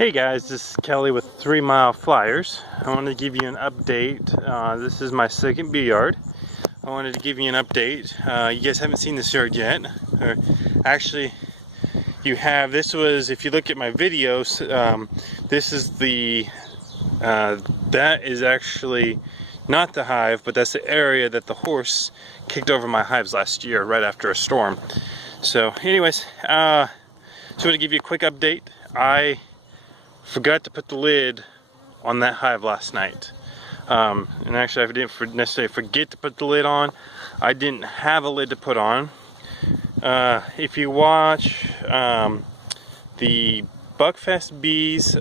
Hey guys, this is Kelly with 3 Mile Flyers. I wanted to give you an update. This is my second bee yard. I wanted to give you an update. You guys haven't seen this yard yet. Or actually, you have. This was, if you look at my videos, this is the, that is actually not the hive, but that's the area that the horse kicked over my hives last year right after a storm. So anyways, just want to give you a quick update. I forgot to put the lid on that hive last night. And actually I didn't necessarily forget to put the lid on. I didn't have a lid to put on. If you watch the Buckfast Bees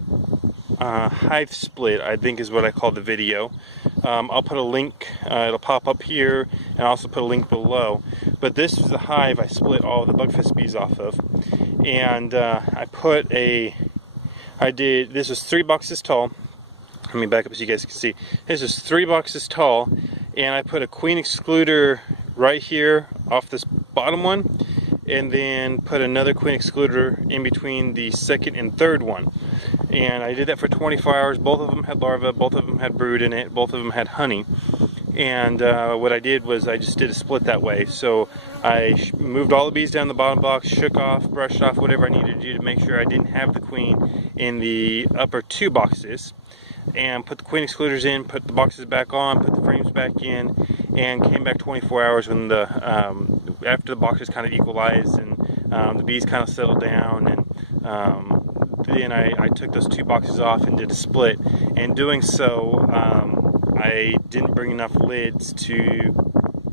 hive split, I think is what I call the video. I'll put a link, it'll pop up here, and I'll also put a link below. But this is the hive I split all the Buckfast Bees off of. And I put this was 3 boxes tall. Let me back up so you guys can see. This is 3 boxes tall, and I put a queen excluder right here off this bottom one, and then put another queen excluder in between the second and third one. And I did that for 24 hours. Both of them had larvae, both of them had brood in it, both of them had honey. And what I did was I just did a split that way. So I moved all the bees down the bottom box, shook off, brushed off whatever I needed to do to make sure I didn't have the queen in the upper 2 boxes, and put the queen excluders in, put the boxes back on, put the frames back in, and came back 24 hours when the after the boxes kind of equalized and the bees kind of settled down. And then I took those 2 boxes off and did a split. And doing so, I didn't bring enough lids to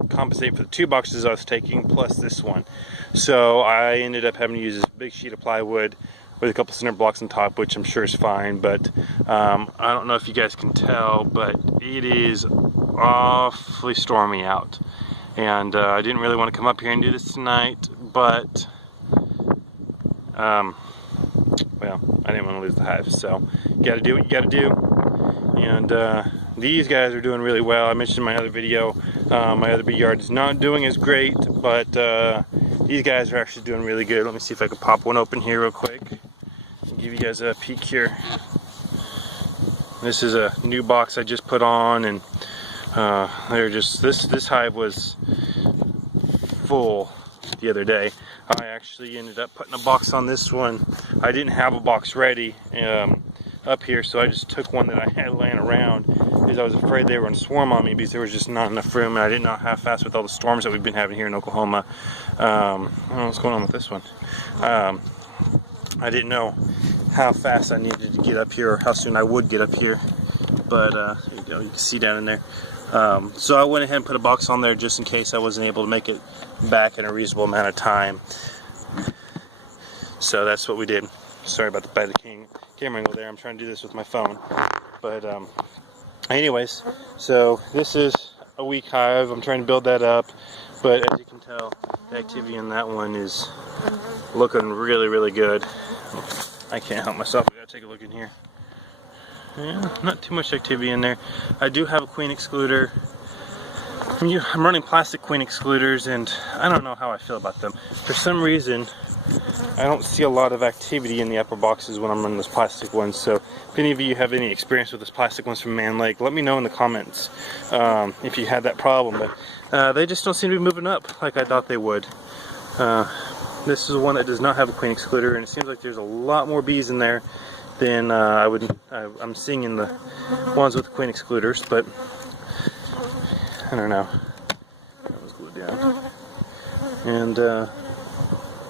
compensate for the 2 boxes I was taking plus this one. So I ended up having to use this big sheet of plywood with a couple center blocks on top, which I'm sure is fine. But I don't know if you guys can tell, but it is awfully stormy out. And I didn't really want to come up here and do this tonight, but well, I didn't want to lose the hive. So you gotta do what you gotta do. And these guys are doing really well. I mentioned in my other video, my other bee yard is not doing as great, but these guys are actually doing really good. Let me see if I can pop one open here real quick and give you guys a peek here. This is a new box I just put on, and they're just, this hive was full the other day. I actually ended up putting a box on this one. I didn't have a box ready up here, so I just took one that I had laying around because I was afraid they were going to swarm on me because there was just not enough room, and I didn't know how fast with all the storms that we've been having here in Oklahoma. I don't know what's going on with this one. I didn't know how fast I needed to get up here or how soon I would get up here, but here you go, you can see down in there. So I went ahead and put a box on there just in case I wasn't able to make it back in a reasonable amount of time. So that's what we did. Sorry about the bad camera angle there. I'm trying to do this with my phone. But anyways, so this is a weak hive. I'm trying to build that up. But as you can tell, the activity in that one is looking really, really good. I can't help myself. I gotta take a look in here. Yeah, not too much activity in there. I do have a queen excluder. I'm running plastic queen excluders, and I don't know how I feel about them. For some reason, I don't see a lot of activity in the upper boxes when I'm running those plastic ones. So if any of you have any experience with those plastic ones from Man Lake, let me know in the comments if you had that problem. But they just don't seem to be moving up like I thought they would. This is one that does not have a queen excluder, and it seems like there's a lot more bees in there than I'm seeing in the ones with the queen excluders. But I don't know. That was glued down. And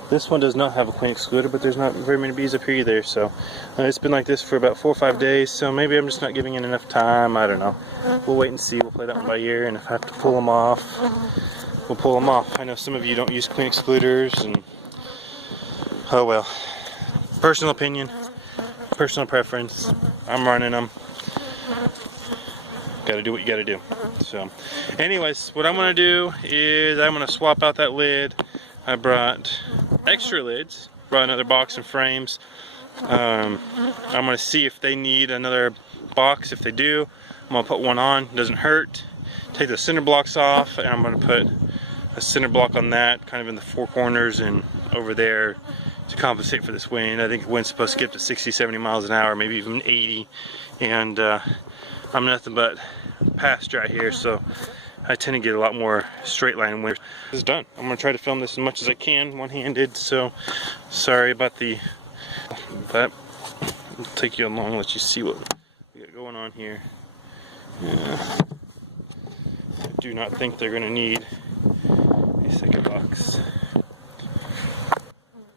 this one does not have a queen excluder, but there's not very many bees up here either. So it's been like this for about 4 or 5 days. So maybe I'm just not giving it enough time. I don't know. We'll wait and see. We'll play that one by ear, and if I have to pull them off, we'll pull them off. I know some of you don't use queen excluders, and oh well. Personal opinion, personal preference. I'm running them. Gotta do what you gotta do. So anyways, what I'm gonna do is I'm gonna swap out that lid. I brought extra lids, brought another box and frames. I'm gonna see if they need another box. If they do, I'm gonna put one on. It doesn't hurt. Take the center blocks off, and I'm gonna put a center block on that, kind of in the 4 corners and over there, to compensate for this wind. I think the wind's supposed to get up to 60, 70 miles an hour, maybe even 80. And I'm nothing but pasture out here, so I tend to get a lot more straight line wind. This is done. I'm gonna try to film this as much as I can one-handed, so sorry about the, but I'll take you along and let you see what we got going on here. I do not think they're gonna need a second box.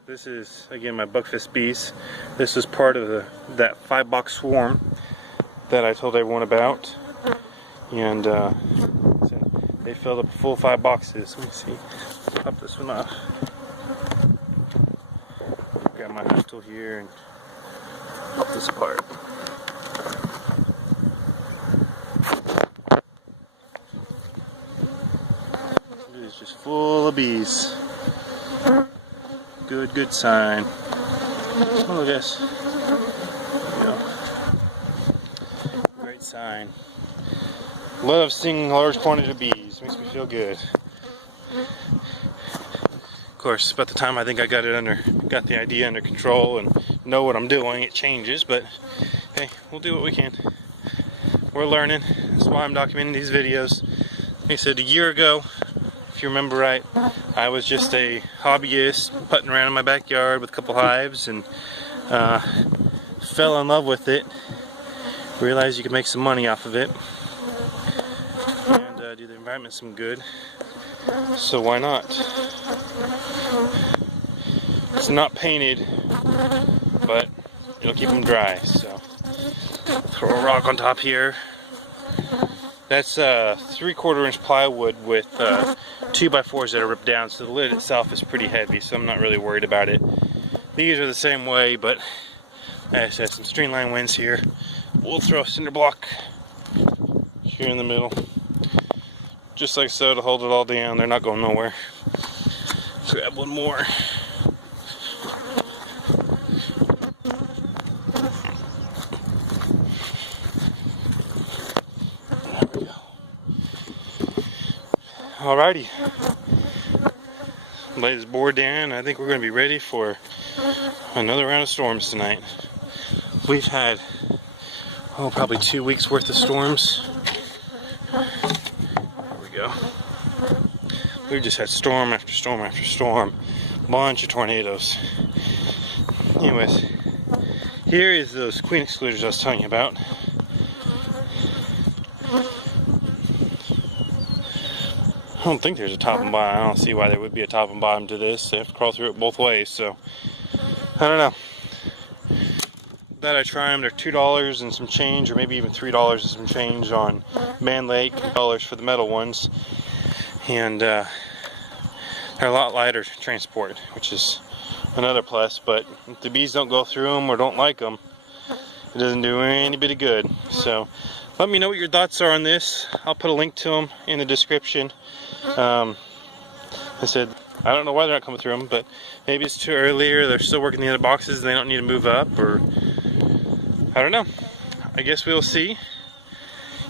This is, again, my Buckfast Bees. This is part of that 5-box swarm that I told everyone about. And so they filled up full 5 boxes. Let me see. Pop this one off. Grab my hook tool here and pop this apart. It is just full of bees. Good sign. Oh, look at this. There you go. Great sign. Love seeing large quantities of bees. Makes me feel good. Of course, about the time I think I got the idea under control and know what I'm doing, it changes. But hey, we'll do what we can. We're learning. That's why I'm documenting these videos. Like I said, a year ago, if you remember right, I was just a hobbyist putting around in my backyard with a couple hives and fell in love with it. Realized you could make some money off of it and do the environment some good. So why not? It's not painted, but it'll keep them dry. So throw a rock on top here. That's 3/4 inch plywood with 2x4s that are ripped down, so the lid itself is pretty heavy, so I'm not really worried about it. These are the same way, but like I said, some streamline winds here. We'll throw a cinder block here in the middle, just like so, to hold it all down. They're not going nowhere. Grab one more. Alrighty, lay this board down. I think we're going to be ready for another round of storms tonight. We've had, probably 2 weeks worth of storms. There we go. We've just had storm after storm after storm. Bunch of tornadoes. Anyways, here is those queen excluders I was telling you about. I don't think there's a top and bottom. I don't see why there would be a top and bottom to this. They have to crawl through it both ways, so I don't know. That I try them. They're $2 and some change, or maybe even $3 and some change on Man Lake, $2 for the metal ones, and they're a lot lighter to transport, which is another plus. But if the bees don't go through them or don't like them, it doesn't do any bit of good. So let me know what your thoughts are on this. I'll put a link to them in the description. I said, I don't know why they're not coming through them, but maybe it's too early, or they're still working the other boxes and they don't need to move up, or I don't know. I guess we'll see.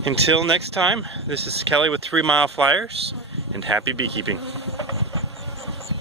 Until next time, this is Kelly with 3 Mile Flyers, and happy beekeeping.